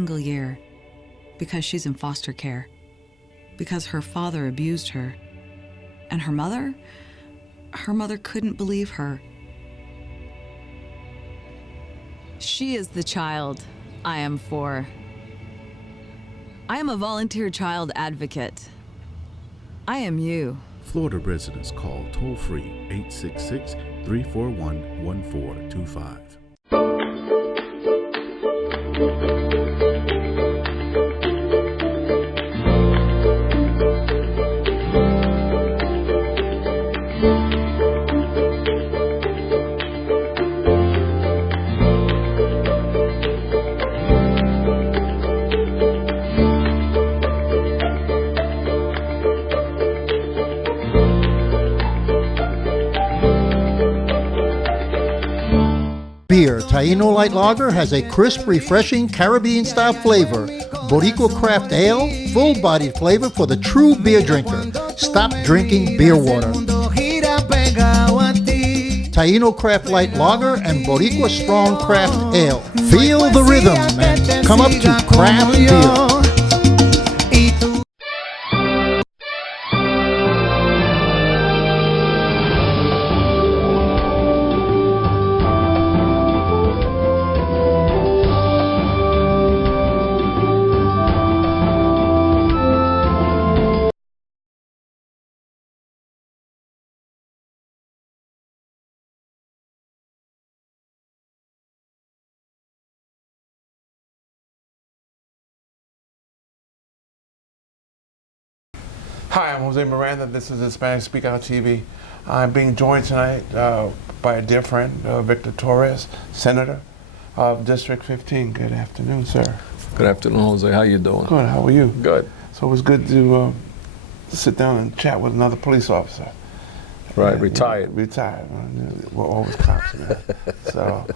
single year because she's in foster care, because her father abused her. And her mother couldn't believe her. She is the child I am for. I am a volunteer child advocate. I am you. Florida residents call toll-free 866-341-1425. Beer Taino Light Lager has a crisp, refreshing Caribbean-style flavor. Boricua Craft Ale, full-bodied flavor for the true beer drinker. Stop drinking beer water. Taino Craft Light Lager and Boricua Strong Craft Ale. Feel the rhythm and come up to craft beer. Hi, I'm Jose Miranda. This is Hispanic SpeakoutTV. I'm being joined tonight by a dear friend, Victor Torres, Senator of District 15. Good afternoon, sir. Good afternoon, Jose. How you doing? Good. How are you? Good. So it was good to sit down and chat with another police officer. Right, retired. Retired. We're always cops, man. So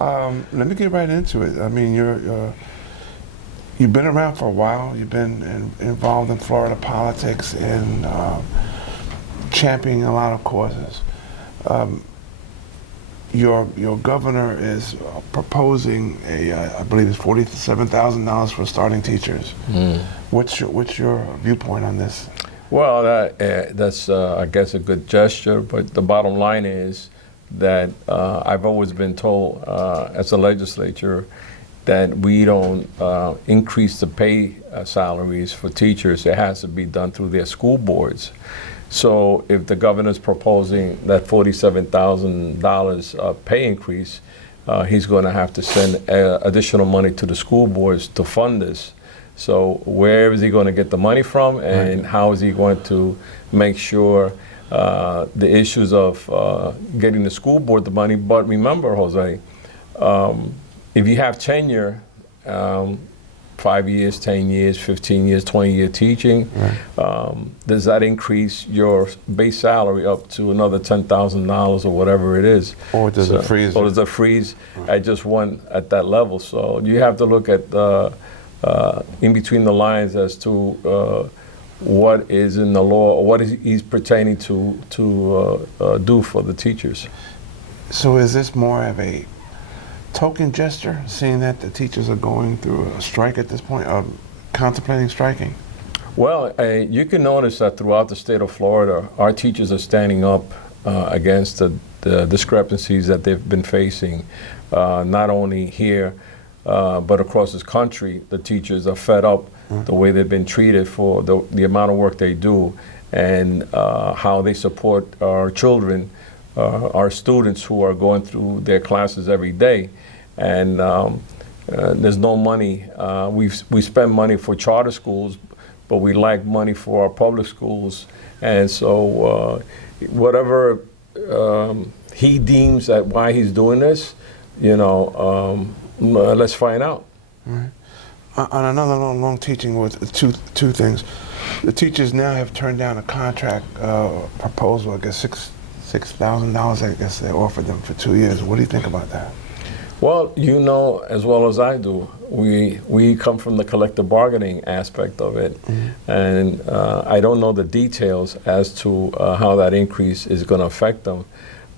let me get right into it. I mean, you've been around for a while. You've been involved in Florida politics and championing a lot of causes. Your governor is proposing I believe it's $47,000 for starting teachers. What's your viewpoint on this? Well, that's I guess a good gesture, but the bottom line is that I've always been told as a legislature that we don't increase the pay salaries for teachers. It has to be done through their school boards. So if the governor's proposing that $47,000 pay increase, he's going to have to send additional money to the school boards to fund this. So where is he going to get the money from, and how is he going to make sure the issues of getting the school board the money? But remember, Jose, if you have tenure, 5 years, 10 years, 15 years, 20-year teaching, does that increase your base salary up to another $10,000 or whatever it is? Or does it freeze? Or does it freeze at just one at that level? So you have to look at in between the lines as to what is in the law, or what he's pertaining to do for the teachers. So is this more of a token gesture, seeing that the teachers are going through a strike at this point, contemplating striking? Well, you can notice that throughout the state of Florida, our teachers are standing up against the discrepancies that they've been facing, not only here, but across this country. The teachers are fed up the way they've been treated for the amount of work they do, and how they support our children, our students who are going through their classes every day. And there's no money. We spend money for charter schools, but we lack money for our public schools. And so whatever he deems that why he's doing this, let's find out. All right. On another long teaching with two things. The teachers now have turned down a contract proposal, I guess $6,000, I guess they offered them for 2 years. What do you think about that? Well, you know as well as I do, we come from the collective bargaining aspect of it, and I don't know the details as to how that increase is going to affect them,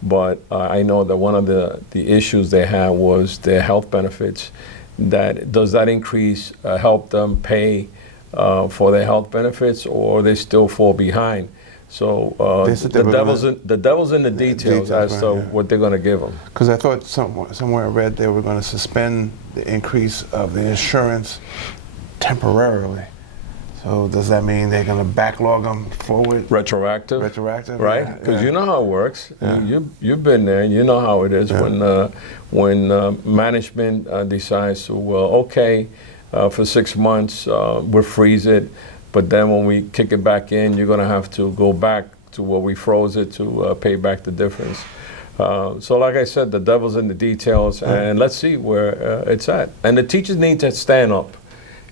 but I know that one of the issues they had was their health benefits, that does that increase help them pay for their health benefits, or they still fall behind? So the devil's in the details as to what they're going to give them. Because I thought somewhere I read they were going to suspend the increase of the insurance temporarily. So does that mean they're going to backlog them forward? Retroactive, right? Because you know how it works. Yeah. You've been there, and you know how it is when management decides to okay, for 6 months we'll freeze it, but then when we kick it back in, you're going to have to go back to where we froze it to pay back the difference. So like I said, the devil's in the details, and let's see where it's at. And the teachers need to stand up.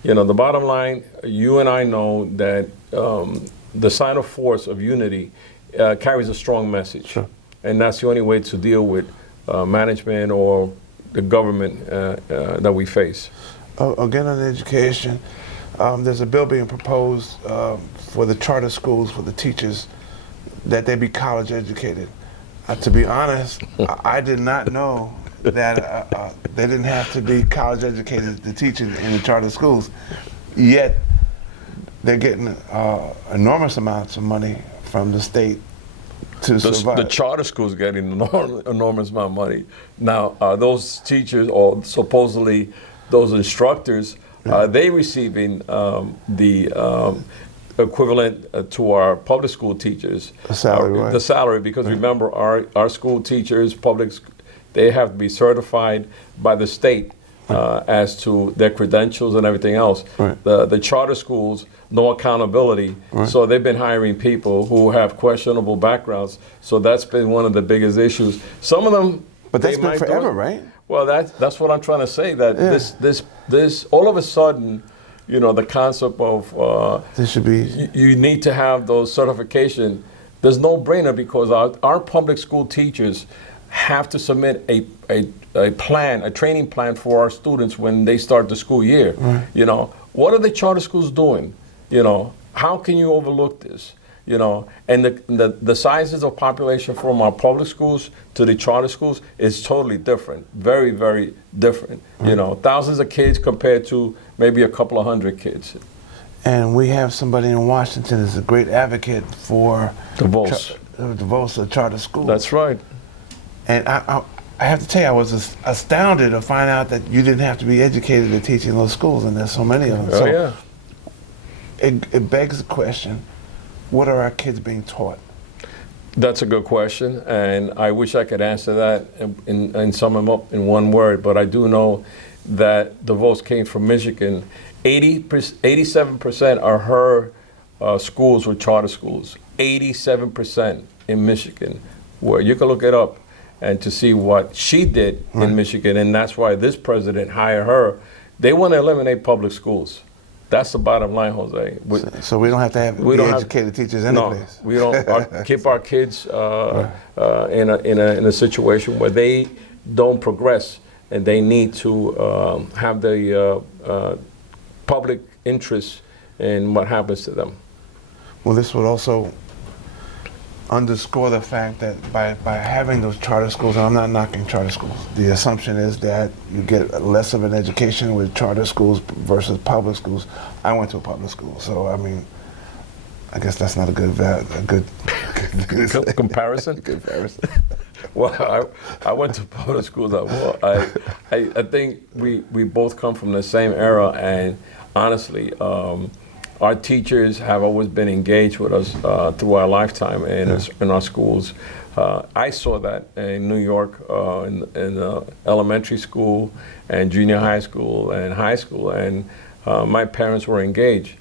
You know, the bottom line, you and I know that the sign of force of unity carries a strong message. Sure. And that's the only way to deal with management or the government that we face. Again, on education, there's a bill being proposed for the charter schools, for the teachers, that they be college educated. To be honest, I did not know that they didn't have to be college educated to teach in the charter schools, yet they're getting enormous amounts of money from the state to survive. The charter schools getting enormous amount of money. Now, those teachers, or supposedly those instructors, are they receiving the equivalent to our public school teachers? The salary, right? The salary, because remember, our school teachers, they have to be certified by the state as to their credentials and everything else. Right. The charter schools, no accountability, so they've been hiring people who have questionable backgrounds. So that's been one of the biggest issues. Some of them, but that's been forever, right? Well, that's what I'm trying to say. That this all of a sudden, you know, the concept of this should be you need to have those certification. There's no brainer, because our public school teachers have to submit a plan, a training plan for our students when they start the school year. Right. You know, what are the charter schools doing? You know, how can you overlook this? You know, and the sizes of population from our public schools to the charter schools is totally different, very, very different. Right. You know, thousands of kids compared to maybe a couple of hundred kids. And we have somebody in Washington who's a great advocate for the votes of charter schools. That's right. And I have to tell you, I was astounded to find out that you didn't have to be educated to teach in those schools, and there's so many of them. Oh, so yeah. It begs the question, what are our kids being taught? That's a good question, and I wish I could answer that and sum them up in one word, but I do know that the votes came from Michigan. 87% of her schools were charter schools. 87% in Michigan, where you can look it up and to see what she did in Michigan, and that's why this president hired her. They want to eliminate public schools. That's the bottom line, Jose. So we don't have to have educated teachers in the place. We don't keep our kids in a situation where they don't progress, and they need to have the public interest in what happens to them. Well, this would also underscore the fact that by having those charter schools, and I'm not knocking charter schools, the assumption is that you get less of an education with charter schools versus public schools. I went to a public school, so I mean, I guess that's not a good comparison. Comparison. Well, I went to public schools as well. I think we both come from the same era, and honestly, our teachers have always been engaged with us through our lifetime in our schools. I saw that in New York, in elementary school and junior high school and high school, and my parents were engaged.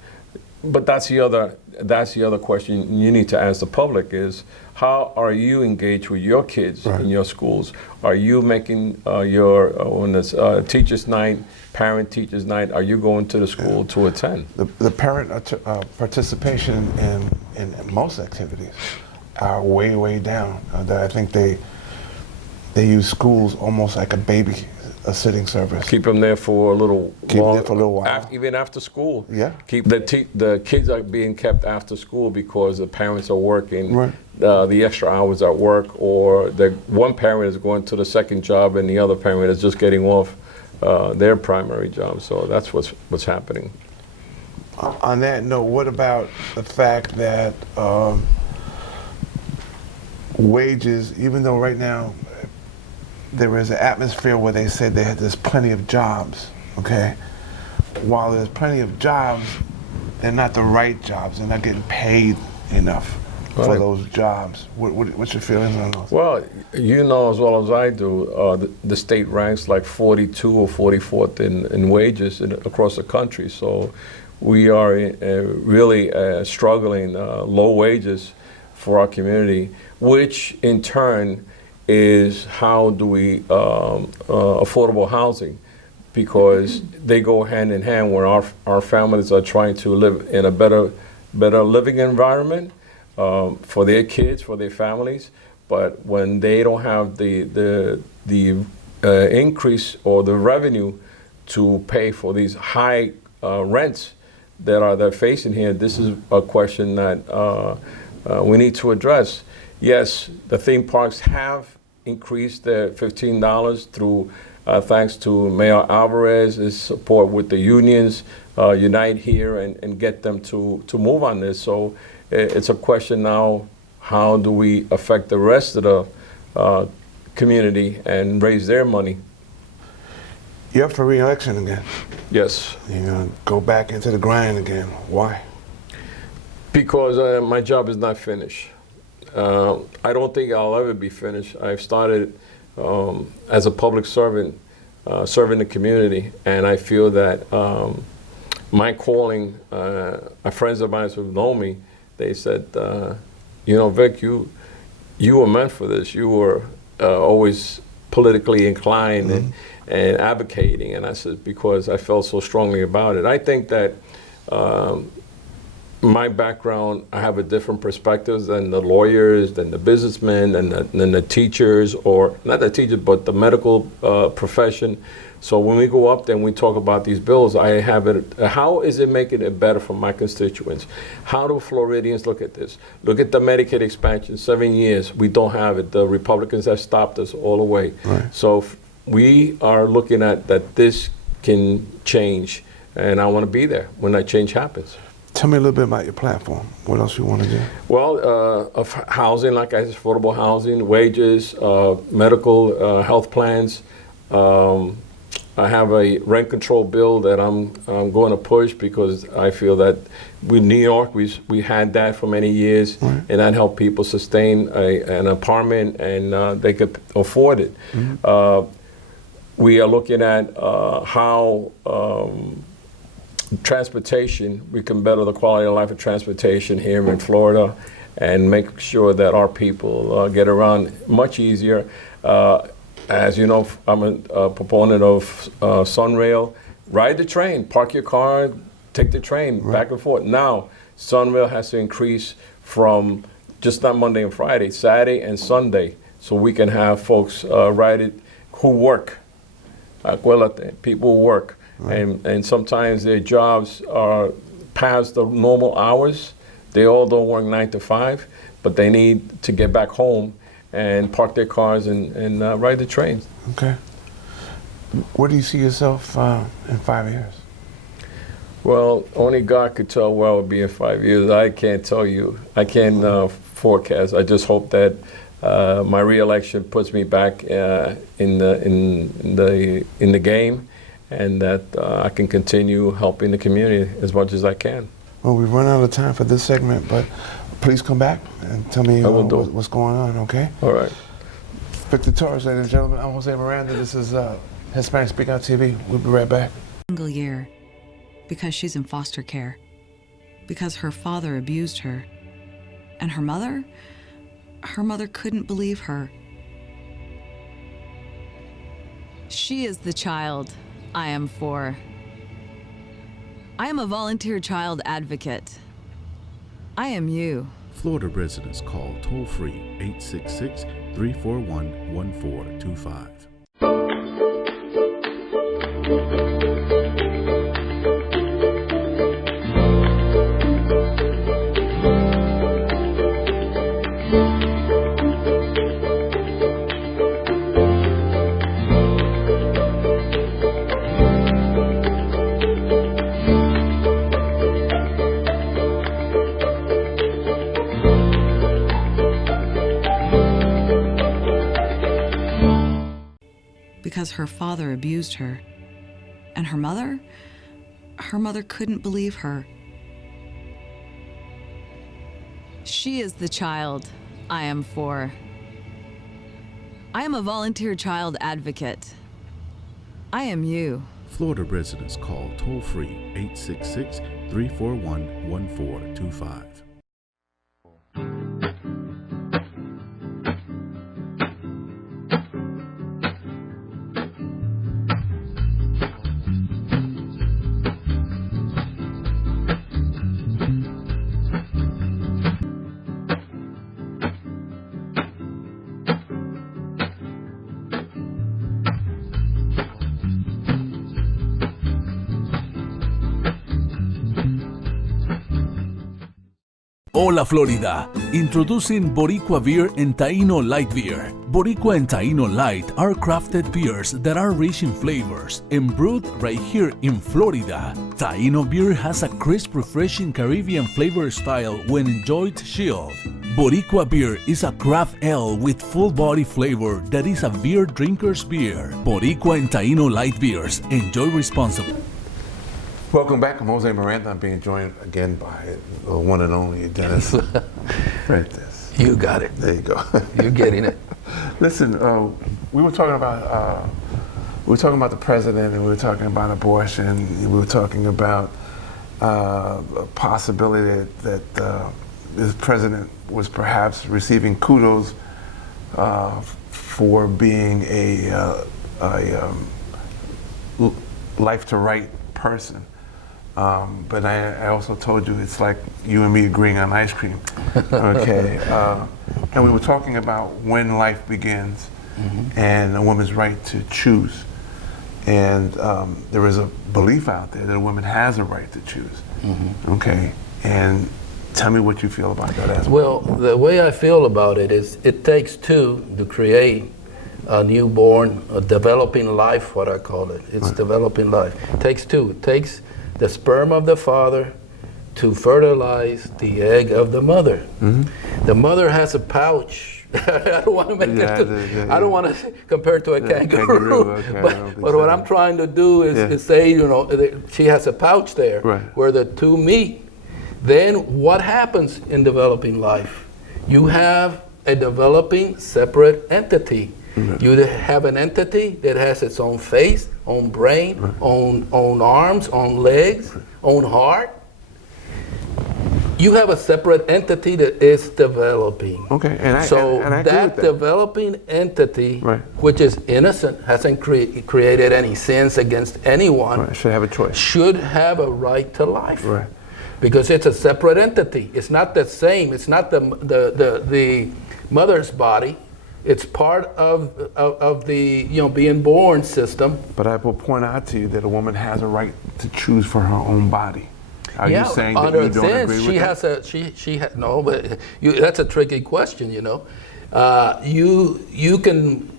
But that's the other question you need to ask the public is, how are you engaged with your kids in your schools? Are you making when it's teachers' night, parent teachers' night, are you going to the school to attend? The parent participation in most activities are way down. I think they use schools almost like a sitting service. Keep them there for a little while. Even after school. Yeah. Keep the kids are being kept after school because the parents are working. Right. The extra hours at work, or the one parent is going to the second job and the other parent is just getting off their primary job. So that's what's happening. On that note, what about the fact that wages, even though right now there is an atmosphere where they said there's plenty of jobs, okay? While there's plenty of jobs, they're not the right jobs. They're not getting paid enough for those jobs. What's your feelings on those? Well, you know as well as I do, the state ranks like 42 or 44th in wages across the country. So we are really struggling low wages for our community, which in turn is how do we affordable housing, because they go hand in hand where our families are trying to live in a better living environment for their kids, for their families. But when they don't have the increase or the revenue to pay for these high rents that they're facing here, this is a question that we need to address. Yes, the theme parks have increased their $15 through thanks to Mayor Alvarez's support with the unions, unite here and get them to move on this. So it's a question now, how do we affect the rest of the community and raise their money? You're up for re-election again. Yes. You're going to go back into the grind again. Why? Because my job is not finished. I don't think I'll ever be finished. I've started as a public servant, serving the community, and I feel that my calling, friends of mine who know me, they said, you know, Vic, you were meant for this. You were always politically inclined and advocating, and I said, because I felt so strongly about it. I think that my background, I have a different perspective than the lawyers, than the businessmen, than the teachers, or not the teachers, but the medical profession. So when we go up there and we talk about these bills, I have it, how is it making it better for my constituents? How do Floridians look at this? Look at the Medicaid expansion, 7 years, we don't have it. The Republicans have stopped us all the way. Right. So we are looking at that this can change, and I want to be there when that change happens. Tell me a little bit about your platform. What else you want to do? Well, of housing, like I said, affordable housing, wages, medical health plans. I have a rent control bill that I'm going to push, because I feel that with New York, we had that for many years, and that helped people sustain an apartment, and they could afford it. We are looking at how transportation, we can better the quality of life of transportation here in Florida and make sure that our people get around much easier. As you know, I'm a proponent of Sunrail. Ride the train, park your car, take the train back and forth. Now, Sunrail has to increase from just not Monday and Friday, Saturday and Sunday, so we can have folks ride it who work. Acuérdate, people work. And sometimes their jobs are past the normal hours. They all don't work 9 to 5, but they need to get back home and park their cars and ride the trains. Okay. Where do you see yourself in 5 years? Well, only God could tell where I will be in 5 years. I can't tell you. I can't forecast. I just hope that my re-election puts me back in the game, and that I can continue helping the community as much as I can. Well, we've run out of time for this segment, but please come back and tell me what's going on, okay? All right. Victor Torres, ladies and gentlemen, I'm Jose Miranda. This is Hispanic SpeakoutTV. We'll be right back. Single year, because she's in foster care, because her father abused her, and her mother couldn't believe her. She is the child I am for. I am a volunteer child advocate. I am you. Florida residents call toll-free 866-341-1425. because her father abused her. And her mother couldn't believe her. She is the child I am for. I am a volunteer child advocate. I am you. Florida residents call toll-free 866-341-1425. Hola Florida, introducing Boricua Beer and Taino Light Beer. Boricua and Taino Light are crafted beers that are rich in flavors and brewed right here in Florida. Taino beer has a crisp, refreshing Caribbean flavor style when enjoyed chilled. Boricua beer is a craft ale with full body flavor that is a beer drinker's beer. Boricua and Taino Light Beers. Enjoy responsibly. Welcome back. I'm Jose Miranda. I'm being joined again by the one and only Dennis Fuentes. You got it. There you go. You're getting it. Listen, we were talking about the president, and we were talking about abortion. We were talking about a possibility that this president was perhaps receiving kudos for being a life to right person. But I also told you it's like you and me agreeing on ice cream. Okay. And we were talking about when life begins and a woman's right to choose. And there is a belief out there that a woman has a right to choose. Okay. And tell me what you feel about that as well. Well, the way I feel about it is it takes two to create a newborn, a developing life, what I call it. It's developing life. It takes two. It takes the sperm of the father to fertilize the egg of the mother. The mother has a pouch. I don't want to make I don't want to compare it to a kangaroo. Okay, but what I'm trying to do is say, you know, she has a pouch there where the two meet. Then what happens in developing life? You have a developing separate entity. You have an entity that has its own face, own brain, own arms, own legs, own heart. You have a separate entity that is developing. Okay, and I so agree with that. Developing entity, which is innocent, hasn't created any sins against anyone, should have a choice. Should have a right to life. Because it's a separate entity. It's not the same. It's not the mother's body. It's part of the being born system. But I will point out to you that a woman has a right to choose for her own body. Are you saying that you don't agree with that? No, but that's a tricky question. You can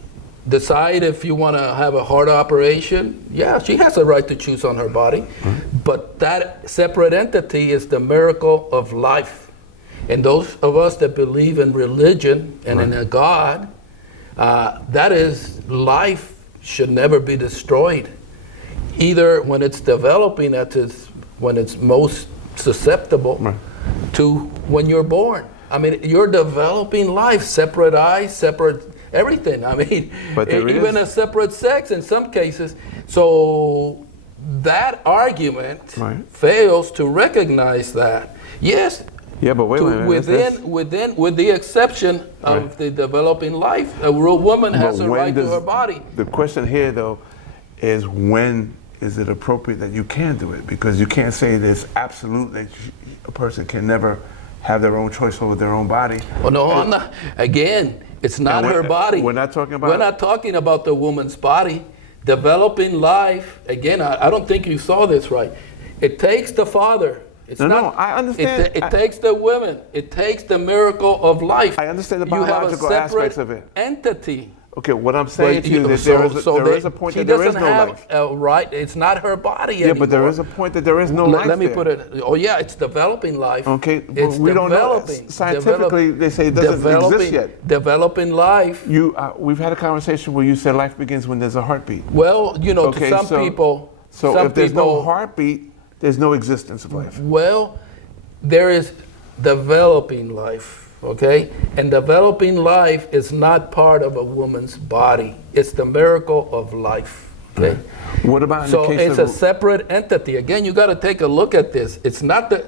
decide if you want to have a heart operation. Yeah, she has a right to choose on her body. But that separate entity is the miracle of life. And those of us that believe in religion and in a God, that is, life should never be destroyed. Either when it's developing, when it's most susceptible, to when you're born. I mean, you're developing life, separate eyes, separate everything. I mean, but even a separate sex in some cases. So that argument fails to recognize that. Yes. Yeah, but wait a minute. With the exception of the developing life, a real woman has a right to her body. The question here, though, is when is it appropriate that you can do it? Because you can't say there's absolute that a person can never have their own choice over their own body. Well, no, I'm not. Again, it's not her body. We're not talking about. We're not talking about the woman's body. Developing life. Again, I don't think you saw this right. It takes the father. No, I understand. It takes the women. It takes the miracle of life. I understand the biological aspects of it. Entity. Okay, what I'm saying But to you is so- that so there they- is a point she that there is doesn't no have life. a right. It's not her body Yeah, anymore. but there is a point that there is no life Let me there. put it. Oh yeah, it's developing life. Okay, but it's we don't know. developing. Scientifically, they say it doesn't exist yet. Developing life. We've had a conversation where you said life begins when there's a heartbeat. Well, you know, Okay, to some people. So some if there's no people- heartbeat, there's no existence of life. Well, there is developing life. Okay, and developing life is not part of a woman's body. It's the miracle of life. Okay. What about in So the case it's of a separate entity. Again, you got to take a look at this. It's not the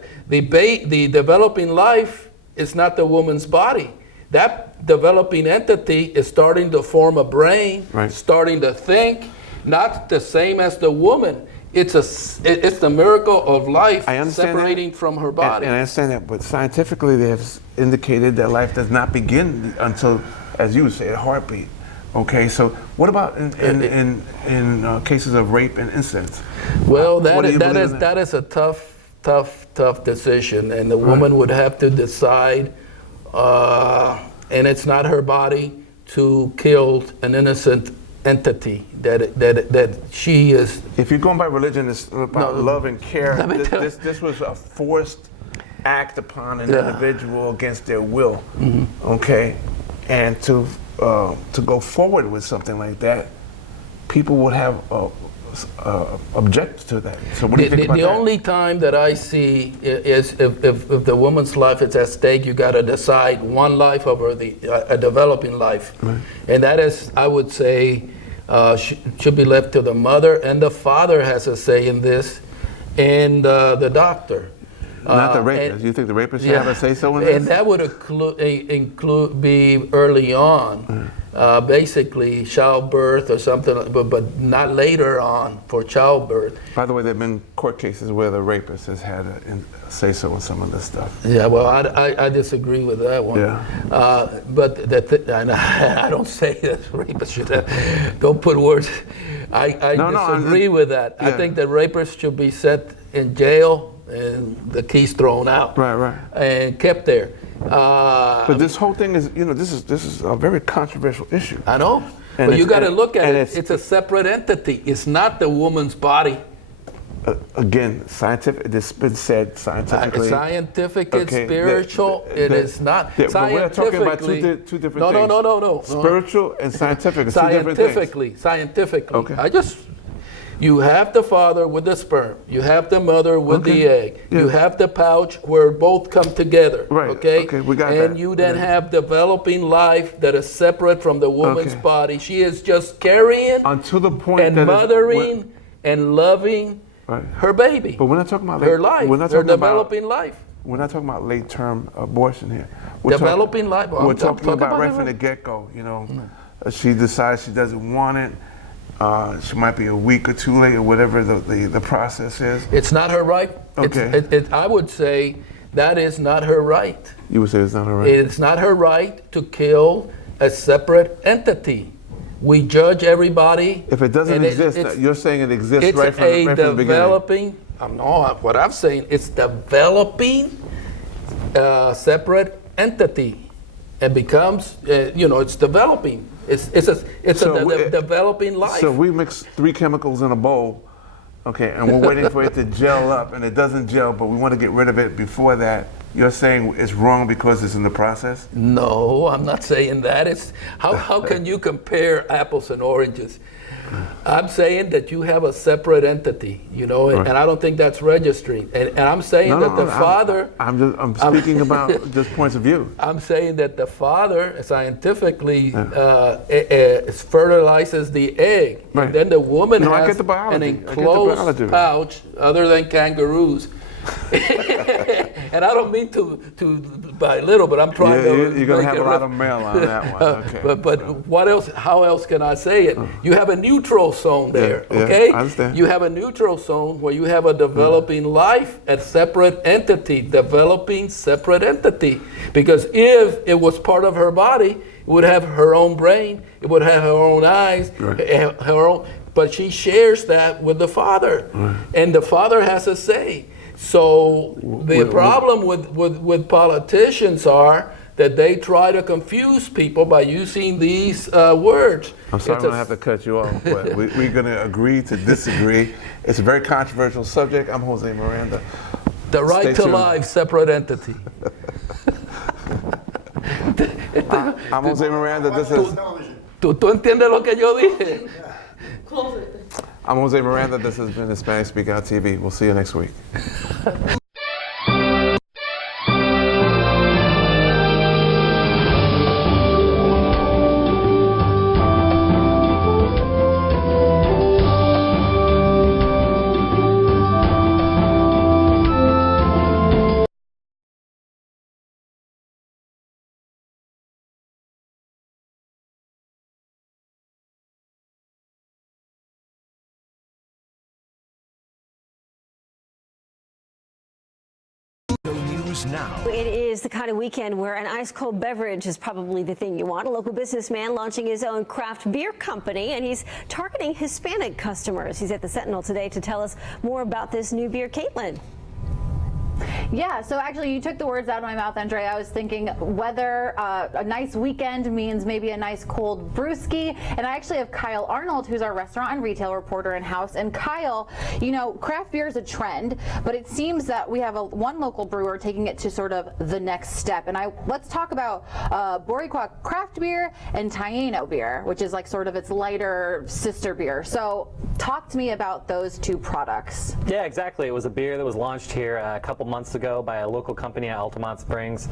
developing life is not the woman's body. That developing entity is starting to form a brain, Right. starting to think, not the same as the woman. It's the miracle of life I understand separating that. from her body. And I understand that, but scientifically they have indicated that life does not begin until, as you say, a heartbeat. Okay, so what about in cases of rape and incest? Well, What do you believe in that is a tough decision, and the woman would have to decide, and it's not her body to kill an innocent entity that she is. If you're going by religion, it's about No, love and care. let me tell- This was a forced act upon an Yeah. individual against their will. Okay, and to go forward with something like that, people would have object to that. So what do you think about The that? only time that I see is if the woman's life is at stake, you got to decide one life over a developing life, and that is, I would say, should be left to the mother, and the father has a say in this, and the doctor. Not the rapist. You think the rapist should have a say-so in this? And that would be early on, basically childbirth or something, but not later on for childbirth. By the way, there have been court cases where the rapist has had a say-so in some of this stuff. Yeah, well, I disagree with that one. Yeah. But I don't say that rapists should have, don't put words. I disagree with that. I yeah. think that rapists should be set in jail and the keys thrown out. Right. And kept there. But this whole thing is, this is a very controversial issue. I know. And But you got to look at and it. It's a separate entity. It's not the woman's body. Again, scientific. This has been said scientifically. Scientific, it's Okay, spiritual. It is not. Yeah, but we're talking about Scientifically. two different things. No. Spiritual and scientific are two different things. Scientifically. Okay. You have the father with the sperm. You have the mother with the egg. Yeah. You have the pouch where both come together. Right. Okay. We got and that. you then Yeah. have developing life that is separate from the woman's Okay. body. She is just carrying Until the point and that mothering and loving Right. her baby. But we're not talking about her life. We're not her talking about developing life. We're not talking about late-term abortion here. Developing life. Well, We're I'm talking about right it. from the get-go. She decides she doesn't want it. She might be a week or two late, or whatever the process is. It's not her right. Okay. I would say that is not her right. You would say it's not her right. It's not her right to kill a separate entity. We judge everybody. If it doesn't and exist, you're saying it exists it's right from the beginning. developing. What I'm saying, it's developing separate entity, and becomes. It's developing. It's a developing life. So we mix 3 chemicals in a bowl, okay, and we're waiting for it to gel up, and it doesn't gel, but we want to get rid of it before that. You're saying it's wrong because it's in the process? No, I'm not saying that. It's how can you compare apples and oranges? I'm saying that you have a separate entity, Right. and I don't think that's registering. And I'm saying that the father. I'm speaking about just points of view. I'm saying that the father scientifically fertilizes the egg, Right. and then the woman No, I has get the biology. an I get the enclosed biology of it. pouch, other than kangaroos. And I don't mean to belittle, but I'm trying to. You're going to make have it a lot rough. of mail on that one. Okay. But what else? How else can I say it? You have a neutral zone there, yeah, okay? I understand. You have a neutral zone where you have a developing life, a separate entity, developing separate entity. Because if it was part of her body, it would have her own brain, it would have her own eyes, Right. her own. But she shares that with the father, and the father has a say. So the problem with politicians are that they try to confuse people by using these words. I'm sorry, I'm going to have to cut you off, but we're going to agree to disagree. It's a very controversial subject. I'm Jose Miranda. The right Stay to tuned. life, separate entity. I'm Jose Miranda. This is. ¿Tú entiendes lo que yo dije? I'm Jose Miranda. This has been Hispanic Speak Out TV. We'll see you next week. Now. It is the kind of weekend where an ice-cold beverage is probably the thing you want. A local businessman launching his own craft beer company, and he's targeting Hispanic customers. He's at the Sentinel today to tell us more about this new beer. Caitlin. Yeah, so actually you took the words out of my mouth, Andre. I was thinking whether a nice weekend means maybe a nice cold brewski. And I actually have Kyle Arnold, who's our restaurant and retail reporter in-house. And Kyle, you know, craft beer is a trend, but it seems that we have one local brewer taking it to sort of the next step. And let's talk about Boricua craft beer and Taino beer, which is like sort of its lighter sister beer. So talk to me about those two products. Yeah, exactly. It was a beer that was launched here a couple months ago by a local company at Altamont Springs.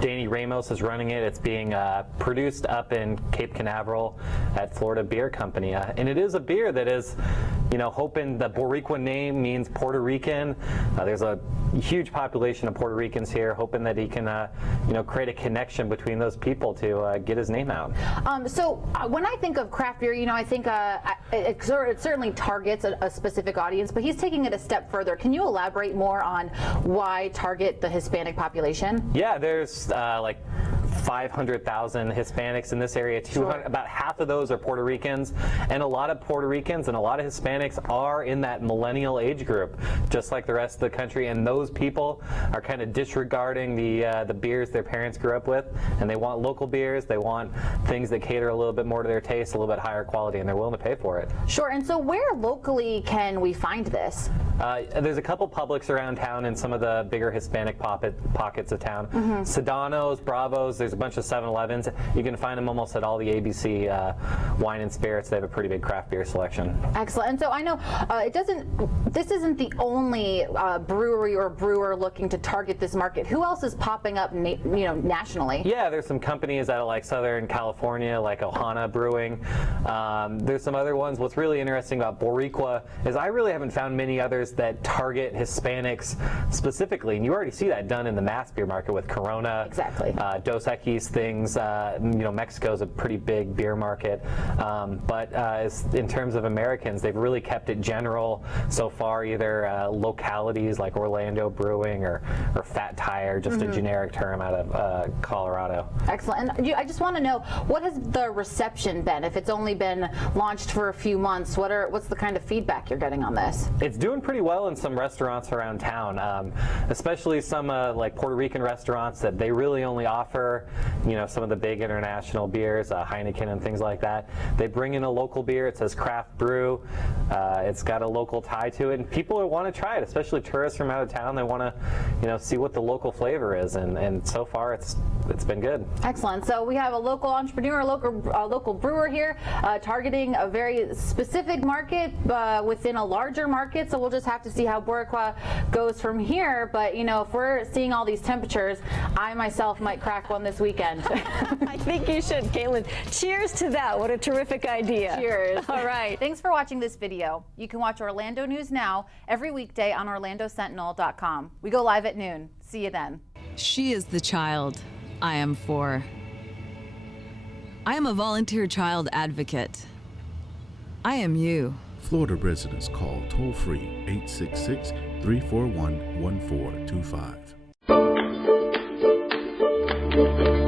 Danny Ramos is running it. It's being produced up in Cape Canaveral at Florida Beer Company. And it is a beer that is, you know, hoping the Boricua name means Puerto Rican. There's a huge population of Puerto Ricans here, hoping that he can, you know, create a connection between those people to get his name out. So when I think of craft beer, you know, I think it certainly targets a specific audience, but he's taking it a step further. Can you elaborate more on why target the Hispanic population? Yeah, there's like 500,000 Hispanics in this area. About half of those are Puerto Ricans, and a lot of Puerto Ricans and a lot of Hispanics are in that millennial age group, just like the rest of the country. And those people are kind of disregarding the beers their parents grew up with, and they want local beers. They want things that cater a little bit more to their taste, a little bit higher quality, and they're willing to pay for it. Sure. And so, where locally can we find this? There's a couple Publix around town in some of the bigger Hispanic pockets of town. Sedanos, Bravos. There's a bunch of 7-Elevens. You can find them almost at all the ABC wine and spirits. They have a pretty big craft beer selection. Excellent. And so I know this isn't the only brewery or brewer looking to target this market. Who else is popping up, nationally? Yeah, there's some companies out of like Southern California, like Ohana Brewing. There's some other ones. What's really interesting about Boricua is I really haven't found many others that target Hispanics specifically. And you already see that done in the mass beer market with Corona. Exactly. Dos Equis things. Mexico's a pretty big beer market. But in terms of Americans, they've really kept it general so far, either localities like Orlando Brewing or Fat Tire, just a generic term out of Colorado. Excellent. And I just want to know, what has the reception been? If it's only been launched for a few months, what's the kind of feedback you're getting on this? It's doing pretty well in some restaurants around town, especially some like Puerto Rican restaurants that they really only offer, some of the big international beers, Heineken and things like that. They bring in a local beer. It says craft brew. It's got a local tie to it, and people want to try it, especially tourists from out of town. They want to, see what the local flavor is, and so far it's been good. Excellent. So we have a local entrepreneur, a local brewer here, targeting a very specific market within a larger market. So we'll just have to see how Boricua goes from here. But if we're seeing all these temperatures, I myself might crack one this weekend. I think you should, Caitlin. Cheers to that. What a terrific idea. Cheers. All right. Thanks for watching this video. You can watch Orlando News Now every weekday on OrlandoSentinel.com. We go live at noon. See you then. She is the child I am for. I am a volunteer child advocate. I am you. Florida residents call toll-free 866-341-1425.